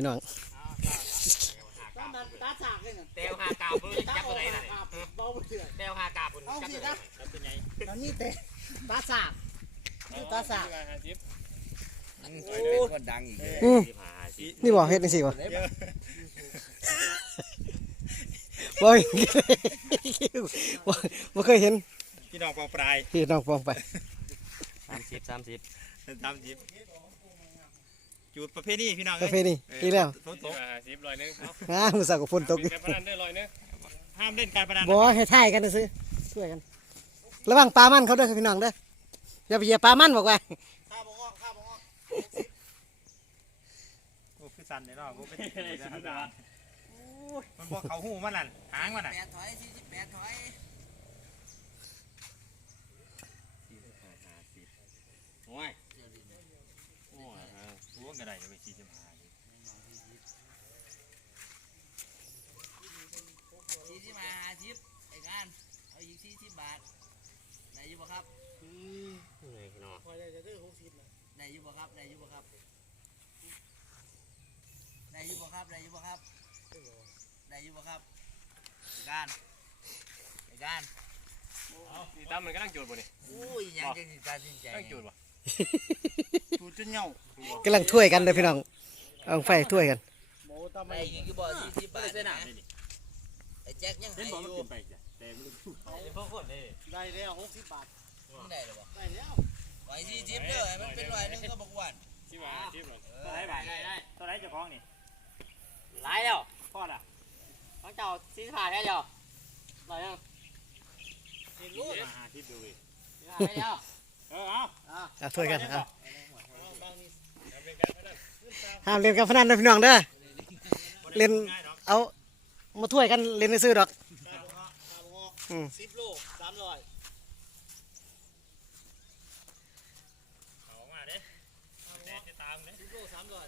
พี่น้องตาตาสากเลยน่ะเตวหากาบรู้จักตัวไหนน่ะเบาเถื่อนเตวหากาบคุณเอาจักสิตัวไหนนะจักตัวไหนตอนนี้เตะตาสากนี่ตาสากโอ้คนดังอีกอืมสิบห้าสิบนี่บ่เฮ็ดจังซี่บ่บ่บ่บ่เคยเห็นพี่น้องปองปลายพี่น้องฟองไปสามสิบสามสิบตามจิบ จูดประเภทนี้พี่น้องประเพณีอีกแล้วฝนตกสิบร้อยหนึงเอาอ้ามื้อเช้าก็ฝนตกอยู่การพนันได้ร้อยหนึงห้ามเล่นการพนันบ่ให้ทายกันซื่อๆช่วยกัน ระวังปลามันเขาเด้อพี่น้องเด้ออย่าไปเหยียบปลามันบอกไว้ข้าวบ่งอกข้าวบ่งอกโอ้คือสั่นเลยเนาะกูเป็นธรรมดามันบอกเขาหูมันนั่นหางมันน่ะแปดถอยสี่สิบแปดถอยโอ้ยโอ้ย โอ้กระไดไปสี่สิบห้าสี่สิบห้าสิบไอ้การเอาอีกสี่สิบบาทได้อยู่บ่ครับเหนื่อยพี่น้อพอได้จะได้หกสิบนะได้อยู่บ่ครับได้อยู่บ่ครับได้อยู่บ่ครับได้อยู่บ่ครับได้อยู่บ่ครับไอ้การไอ้การนี่ตั้มมันก็นั่งจูดบ่นี่อุ้ยยังจะตัดสินใจนั่งจูดบ่ จูดจนเหงากำลังถ้วยกันเด้อพี่น้องเอาไฟถ้วยกันโมตาไม่ยิงกี่บ่สี่สิบบาทนะไอ้แจ็คยังให้อยู่เป็นพวกคนนี่ได้แล้วหกสิบบาทได้แล้วบ่ได้แล้วร้อยสี่สิบเด้อให้มันเป็นร้อยหนึงก็บอกวันสิบห้าสิบหรอตัวไหนบ้างตัวไหนเจ้าของนี่หลายแล้วพ่อน่ะต้องเจ้าสี่สิบห้าแค่เดียวร้อยหนึงเห็นรู้ห้าสิบดูดิสี่สิบห้าแค่เดียว เออเอาเอาถ้วยกันเอาบางนี่ห้ามเล่นการพนันนะพี่น้องเด้อเล่นเอามาถ้วยกันเล่นในซื้อดอกอืม สิบโลสามร้อย เอาออกมาเด้แดดจะตามเด้ สิบโลสามร้อย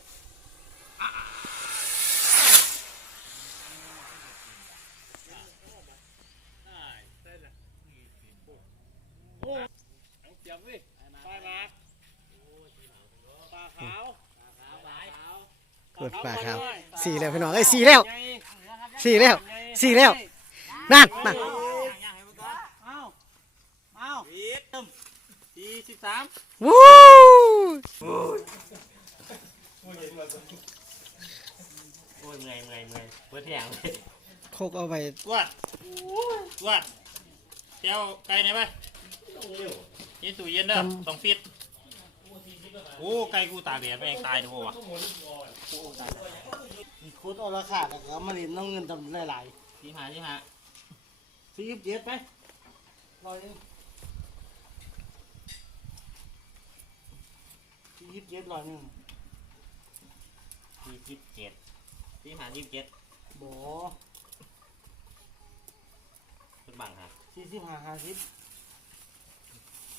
เอาเตรียมเว้ยไปมาปลาขาว เปิดปากครับ สี่แล้วพี่น้องเอ้ยสี่แล้วสี่แล้วสี่แล้วนั่นนั่นเอาเอาสี่สิบสามวู้โอ้ยเมื่อยเมื่อยเมื่อยเพื่อเที่ยงเลยโคกเอาไปตวดตวดเจ้าไก่ไหนไปเย็นตู้เย็นเด้อสองฟิตโอ้ไก่กูตากแดดไปเองตายเถอะวะ โคตรเอาราคาแต่ก็มาเล่นน้องเงินทำหลายสี่ห้าสี่ห้าๆสี่สิบเจ็ดไปร้อยหนึงสี่สิบเจ็ดร้อยหนึงสี่สิบเจ็ดสี่ห้าสี่สิบเจ็ดบ่เป็นบังฮะสี่สิบห้าห้าสิบ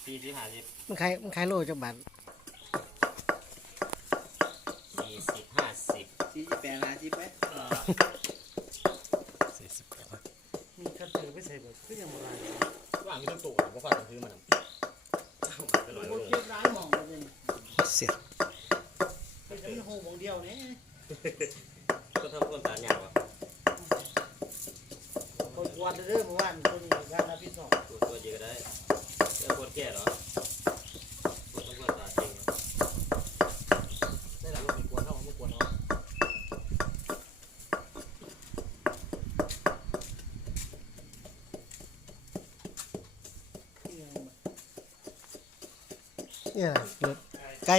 สี่สิบห้าสิบมันขายมันขายโลจักบาท สี่สิบห้าสิบ สี่สิบแปดห้าสิบไปมีกระตือไปใส่แบบคือยังบ่ได้ว่ามีต้นตู่ก็ฝากซื้อมันโอ้เก็บร้านหมองเลยเสียเป็นที่โฮมองเดียวนี่ก็ทำคนตาอย่างวะคนกวนเด้อเมื่อวานตัวนี้งานรับผิดชอบตัวตัวเยอะได้แล้วคนแก่เหรอคนต้องคนตาจริงได้แล้วมีกวนเท่าไม่กวนเนาะ เนี่ยไก่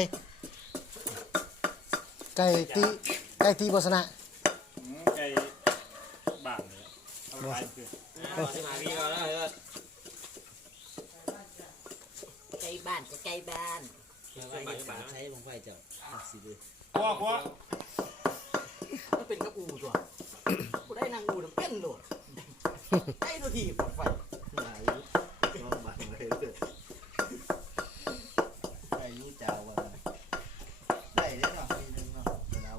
ไก่ตีไก่ตีบสนะไก่บ้านเลยเอาไปคือที่มาพี่ก็แล้วก็ใกล้บ้านจะใกล้บ้านไปบ้านบ้านใช้ลงไฟเจ้าสิเด้อครัวครัวมันเป็นกับอูตัวกูได้นางอูน้ำเป็นโหลดได้ตัวทีปลอดไฟหาอยู่ลองบังเลยเด้อได้อยู่เจ้าว่าได้เด้อเนาะมีหนึงเนาะเรา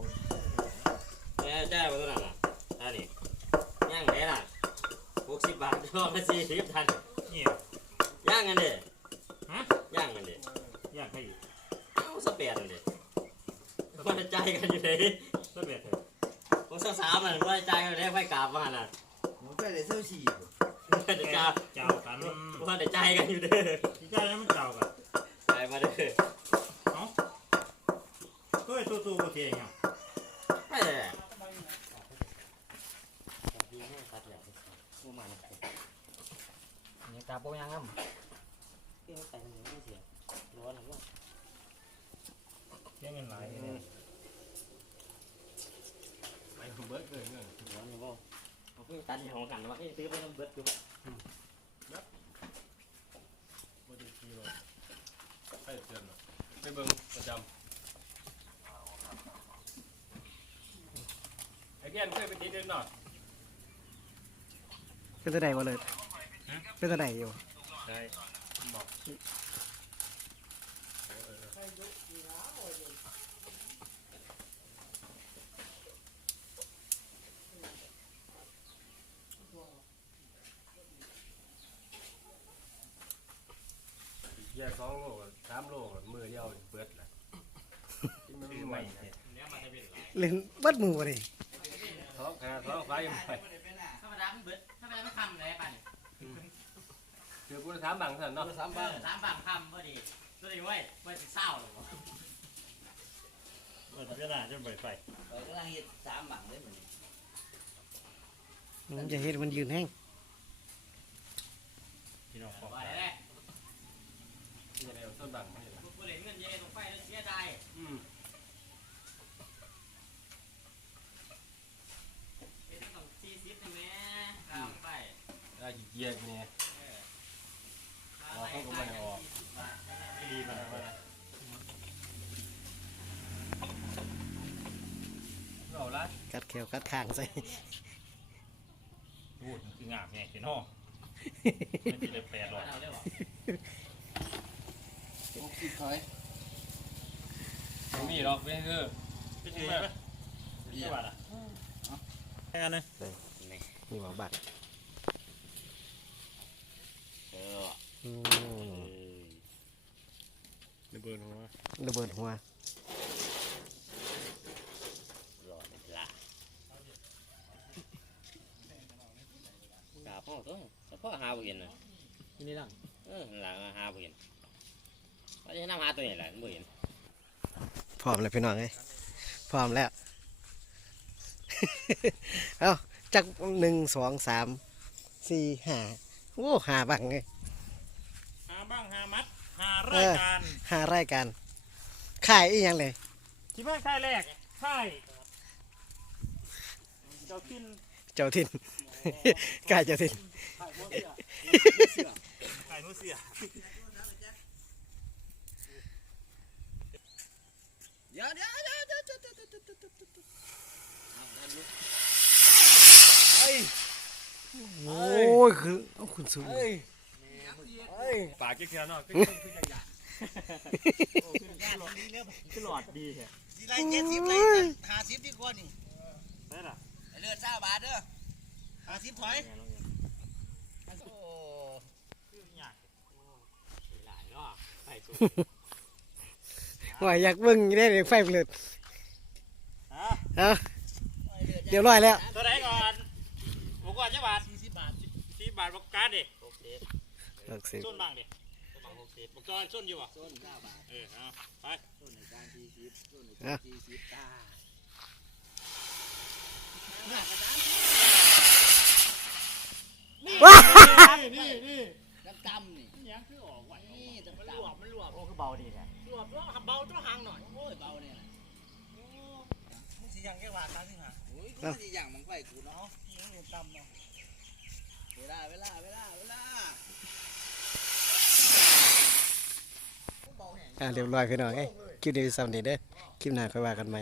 แม่แจ้มาตัวนั้นอะอันนี้ย่างไหนล่ะห กสิบบาทอบละสี่สิบทันนี่ย่างกันเด้ฮะย่างกันเด้อยากให้อีกเอาสเปียนเด้มันจะใจกันอยู่ไหนเบ็ดเถอะผมสาวๆมันว่าใจกันได้ไฟกราบมาน่ะผมไปเลยเสื้อฉี่เดี๋ยวจ้าเจ้ากันว่าได้ใจกันอยู่เด้อที่ใจแล้วมันเจ้ากันใจมาเด้อก็ไอ้ตัวตัวโอเคไงไม่ เลยนี่กาโปยังครับเกี่ยวแต่งไม่เสียร้อนหรือว่าเสียเงินหลายไปเบิร์ดเลยเงินร้อนหรือว่าเขาเพิ่งตัดของกันว่าซื้อไปน้ำเบิร์ดอยู่บ่ได้ขี่รถไปเตือนน่ะไปเบิ่งประจำไอ้แกนเคยไปติดเด่นหน่อย เป็นจะไหนวะเลยเป็นจะไหนอยู่ยาสองโลสามโลมือเดียวเบิดละถือไเล่นบัดมือวะดิท้องขาท้องยไง กูจะถามบังสันเนาะสามบางสามบางคำพอดีตัวนี้ไว้ไว้สิเศร้าหรอมันจะน่าจะเบิดไฟเออกำลังเฮ็ดสามบังเลยเหมือนมันจะเฮ็ดมันยืนแห้งพี่น้องขอว่าได้ที่จะได้เอาต้นบังไม่ละผู้เล่นเงินเยอะลงไปแล้วเสียดายอืมเป็นต้องซีซิปใช่ไหมข้าวไปได้กี่เกียร์เนี่ย ดีมัน เรา ละกัดแขวกัดคางใส่ พูดคืองาบไงเจ้าน้องไม่ติดเลยแปดหรอกเอาเร็วหกสิบถอยไม่มีหรอกไม่คือไปซื้อไหมยี่สิบบาทอะแค่นั้นนี่บ่บักเอออืมระเบิดหัวระเบิดหัว หล่อละกา พ่อตัวเฉพาะหาบุญนะนี่ลังเออหลังหาบุญเราจะนำหาตัวนี้แหละบุญพร้อมแล้วพี่น้องเอ้ยพร้อมแล้ว เอ้าจักหนึ่งสองสามสี่ห้าโอ้หาบังเลยหาบ้างหามัดหารายการหารายการขายอีหยังเลยที่บ้านค่ายแรกค่ายเจ้าทินเจ้าถิ่น กล้จะสิไก่นู้เสียเดี๋ยวเดี๋ยวเดี๋ยวเดี๋ยวเดี๋ยวเดี๋ยวเดี๋ยวเฮ้ยโอ้ยคือเอาคุณสูงปากเกียร์เนาะขึ้นขึ้นยังยาขึ้นหลอดดีแฮะดีไรเจ็ดสิบไรห้าสิบดีกว่านี่เลือดเศร้าบาทเด้อาสิบถอยโอ้หลายรอบไปสุดว่าอยากเบิ่งได้เลยไฟเปลือดเอาเดี๋ยวร้อยแล้วตัวไหนก่อนผมก่อนใช่บาทสี่สิบบาทสี่บาทบอกการดดิโอเคหกสิบส้นบ้างดิบอกจอยส้นอยู่ป่ะต้นเก้าบาท เออเอาไปต้นในการสี่สิบต้นในการสี่สิบตา ว้า นี่นี่ดำดำนี่ยังคือออกไหวนี่ดำมันดหลวมมันหลวมโอ้คือเบาดีแท้หลวมต้องเบาต้องห่างหน่อยโอ้ยเบาเนี่ยมึงสิยังแค่ว่ากาสิฮะโอ้ยกูสิอย่างมังไฟกูเนาะยังอยู่ต่ำเนาะเวลาเวลาเวลาเวลาอ่าเรียบร้อยพี่น้องเอ้ยคลิปนี้ซ้ำนี้เด้อคลิปหน้าค่อยว่ากันใหม่